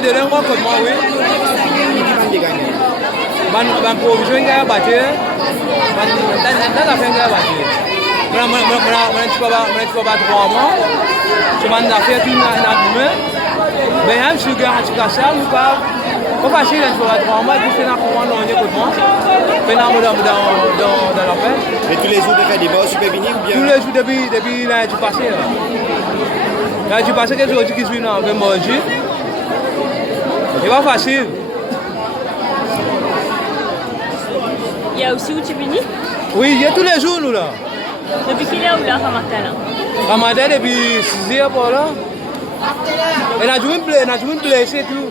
de l'envoi comme moi, oui. Ban provision qui a battu. Dans la fin de la battu. Je pas 3 mois. Je m'en ai fait tout mais même si je gagne ça, on va facile un 3 mois, puis faire un commande en écoutement. Dans la paix. Mais tous les jours de faire des bosses, tu peux venir ou bien? Tous les jours depuis lundi passé. Lundi passé, quelques jours qui sont dans le manger. C'est pas facile. Il y a aussi où tu finis? Oui, il y a tous les jours nous là. Depuis qu'il est où là, Ramadan? Ramadan depuis 6 heures par là. Et on a toujours blessé tout.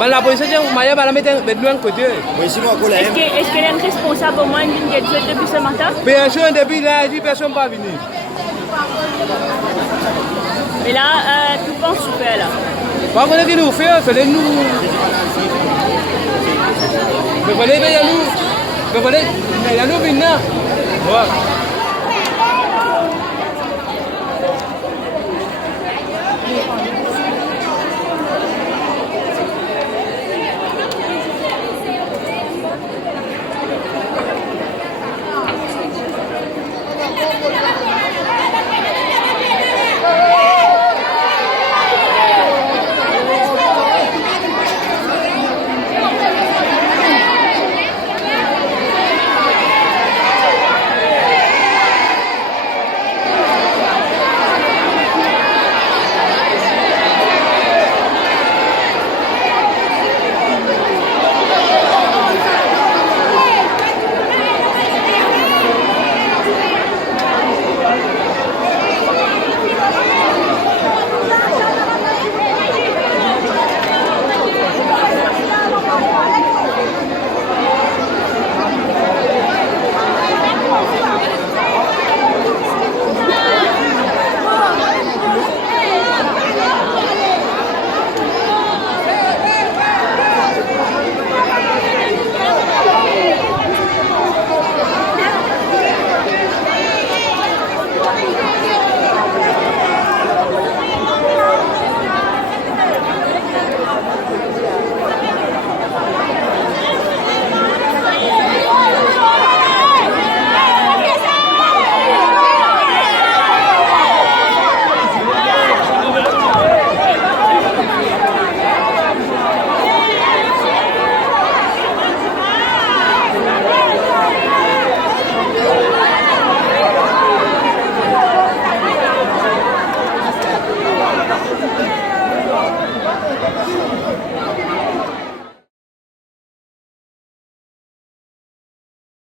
Mais la police dit que va la mettre de l'autre côté. Oui, moi, est-ce qu'elle est responsable au moins d'une quelque chose depuis ce matin? Bien sûr, depuis lundi, personne n'est pas venu. Et là, tu penses super là? Pas qu'on est nous faire, fallait nous. Mais fallait nous. Mais fallait nous venir.